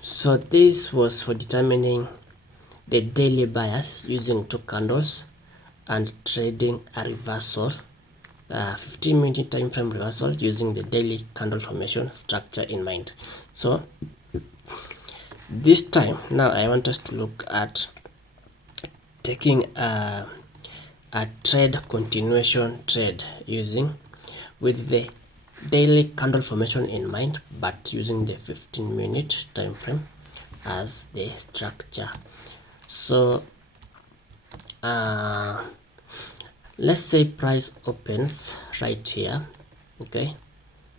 So this was for determining the daily bias using 2 candles and trading a reversal, 15-minute time frame reversal using the daily candle formation structure in mind. So this time now I want us to look at taking a trade continuation trade using with the daily candle formation in mind, but using the 15-minute time frame as the structure. So let's say price opens right here, okay,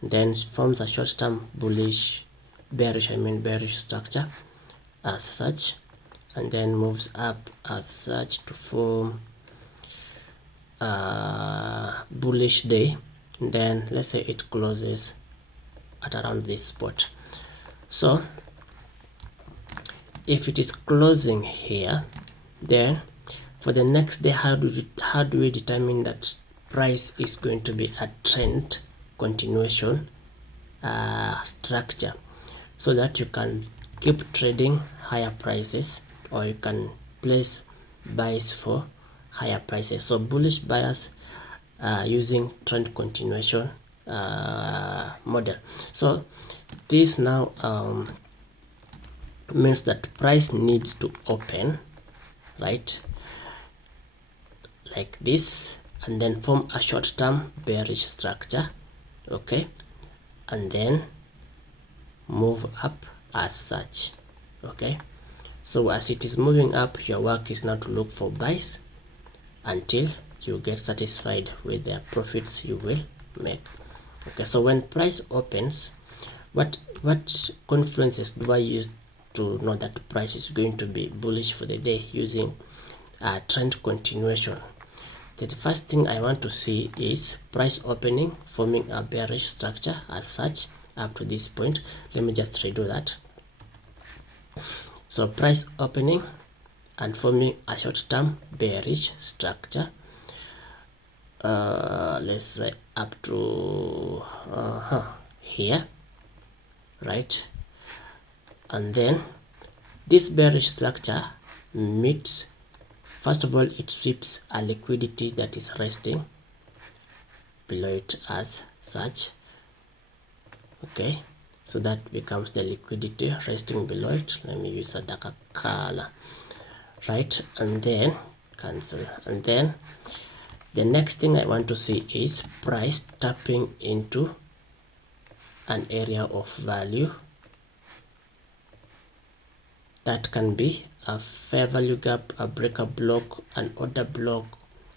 then forms a short-term bearish structure as such, and then moves up as such to form bullish day. And then let's say it closes at around this spot. So if it is closing here, then for the next day, how do we determine that price is going to be a trend continuation structure, so that you can keep trading higher prices, or you can place buys for higher prices? So bullish buyers using trend continuation model. So this now means that price needs to open right like this, and then form a short-term bearish structure, okay, and then move up as such, okay. So as it is moving up, your work is now to look for buys until you get satisfied with the profits you will make. Okay, so when price opens, what confluences do I use to know that price is going to be bullish for the day using trend continuation? The first thing I want to see is price opening, forming a bearish structure as such up to this point. Let me just redo that. So price opening and forming a short-term bearish structure, let's say up to here, right? And then this bearish structure meets, first of all, it sweeps a liquidity that is resting below it as such, okay. So that becomes the liquidity resting below it. Let me use a darker color, right? And then cancel. And then the next thing I want to see is price tapping into an area of value. That can be a fair value gap, a breaker block, an order block,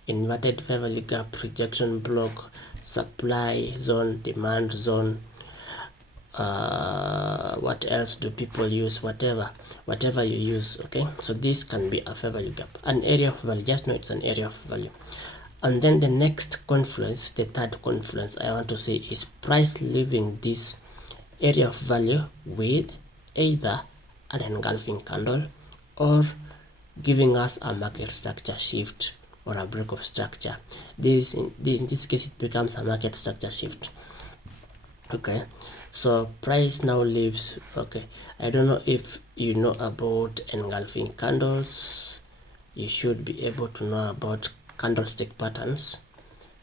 inverted fair value gap, rejection block, supply zone, demand zone. What else do people use? Whatever you use, okay. So this can be a fair value gap, an area of value. Just know it's an area of value. And then the next confluence, the third confluence I want to see is price leaving this area of value with either an engulfing candle or giving us a market structure shift or a break of structure. In this case it becomes a market structure shift, okay. So price now leaves, okay, I don't know if you know about engulfing candles. You should be able to know about candlestick patterns.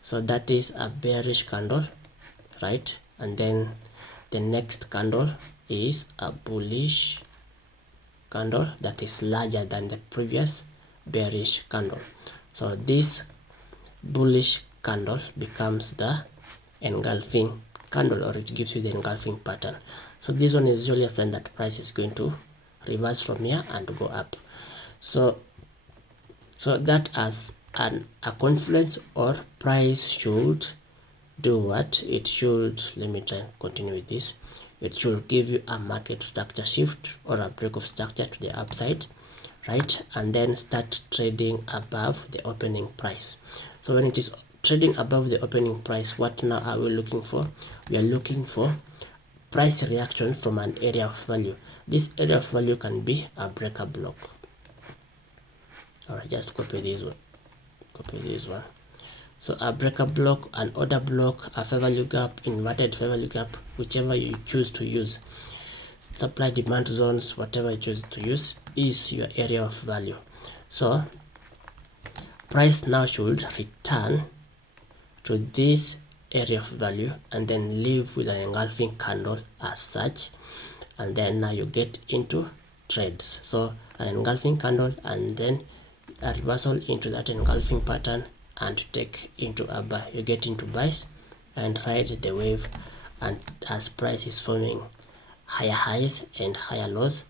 So that is a bearish candle, right? And then the next candle is a bullish candle that is larger than the previous bearish candle. So this bullish candle becomes the engulfing candle, or it gives you the engulfing pattern. So this one is usually a sign that price is going to reverse from here and go up. So that as a confluence, or price should do what it should. Let me try and continue with this. It should give you a market structure shift or a break of structure to the upside, right? And then start trading above the opening price. So when it is trading above the opening price, what now are we looking for? We are looking for price reaction from an area of value. This area of value can be a breaker block. All right, just copy this one. So a breaker block, an order block, a fair value gap, inverted fair value gap, whichever you choose to use. supply demand zones, whatever you choose to use, is your area of value. So price now should return to this area of value and then leave with an engulfing candle as such, and then now you get into trades. So an engulfing candle and then a reversal into that engulfing pattern and take into a buy. You get into buys and ride the wave, and as price is forming higher highs and higher lows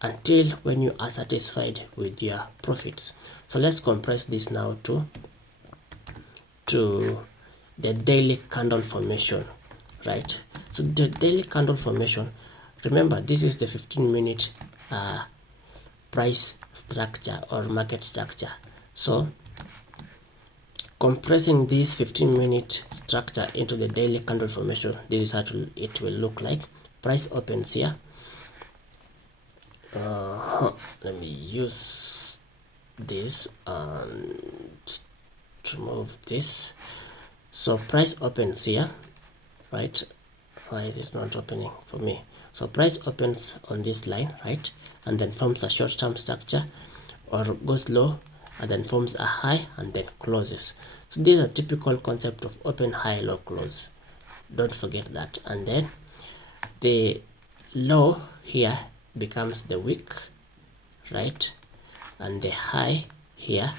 until when you are satisfied with your profits. So let's compress this now to the daily candle formation, right? So the daily candle formation, remember this is the 15-minute price structure or market structure. So compressing this 15-minute structure into the daily candle formation, this is how it will look like. Price opens here. Let me use this and remove this. So price opens here, right? Why is it not opening for me? So price opens on this line, right, and then forms a short-term structure or goes low and then forms a high and then closes. So this is a typical concept of open, high, low, close. Don't forget that. And then the low here becomes the wick, right, and the high here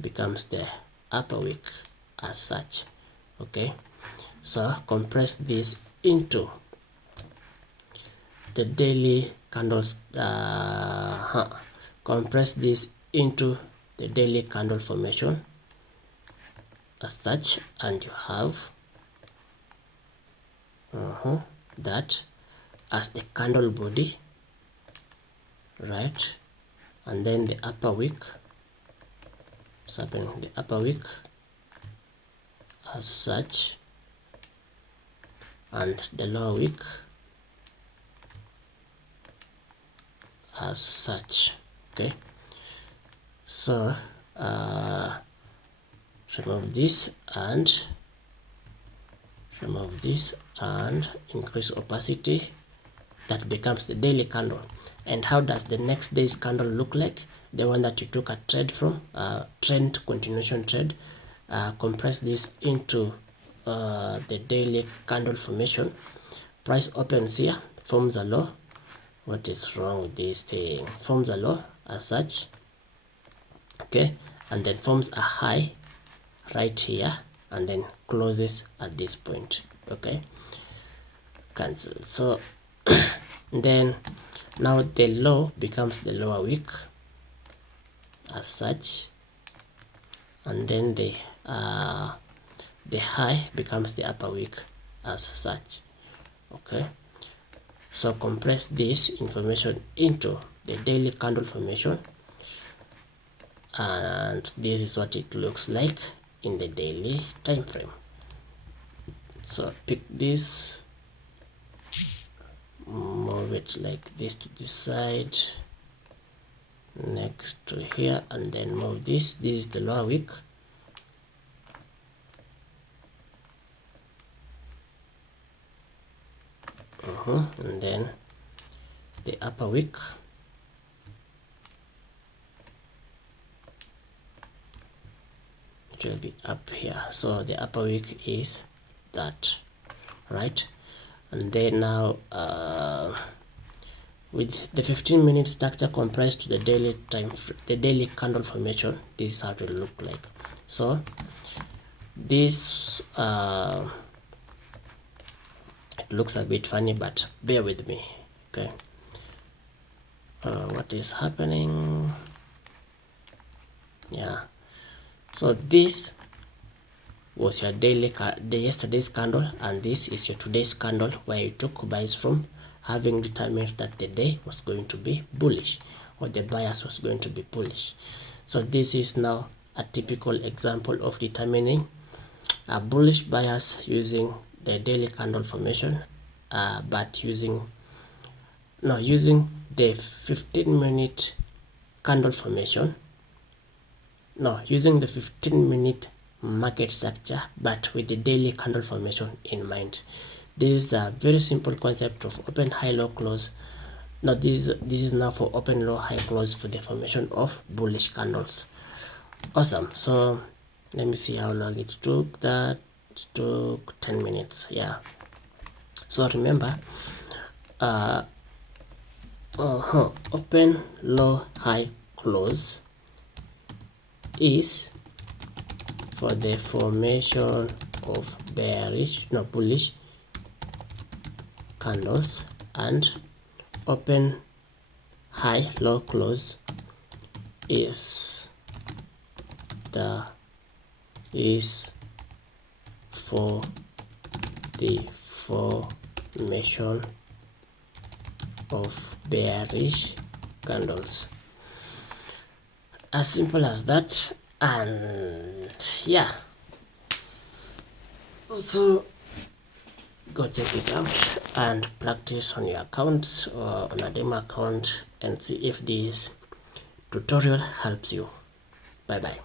becomes the upper wick as such. Okay, so compress this into the daily candles, compress this into the daily candle formation as such, and you have that as the candle body, right, and then the upper wick, the upper wick as such, and the lower wick as such. Okay, so remove this and increase opacity. That becomes the daily candle. And how does the next day's candle look like? The one that you took a trade from, trend continuation trade. Compress this into the daily candle formation. Price opens here, forms a low. What is wrong with this thing? Forms a low as such, okay, and then forms a high right here and then closes at this point. Okay, cancel. So then now the low becomes the lower wick as such, and then the high becomes the upper wick as such. Okay, so compress this information into the daily candle formation, and this is what it looks like in the daily time frame. So pick this, move it like this to this side, next to here, and then move this. This is the lower wick. And then the upper wick. It will be up here. So the upper wick is that, right? And then now with the 15-minute structure compressed to the daily the daily candle formation, this is how it will look like. So this it looks a bit funny, but bear with me. Okay, what is happening? Yeah, so this was your daily yesterday's candle, and this is your today's candle, where you took buys from, having determined that the day was going to be bullish or the bias was going to be bullish. So this is now a typical example of determining a bullish bias using the daily candle formation, but using the 15-minute candle formation, using the 15-minute market structure, but with the daily candle formation in mind. This is a very simple concept of open, high, low, close, Now this is now for open, low, high, close for the formation of bullish candles. Awesome. So let me see how long it took. That took 10 minutes. Yeah. So remember, open, low, high, close is for the formation of bullish candles, and open, high, low, close is for the formation of bearish candles. As simple as that. And yeah, so go check it out and practice on your account or on a demo account and see if this tutorial helps you. Bye bye.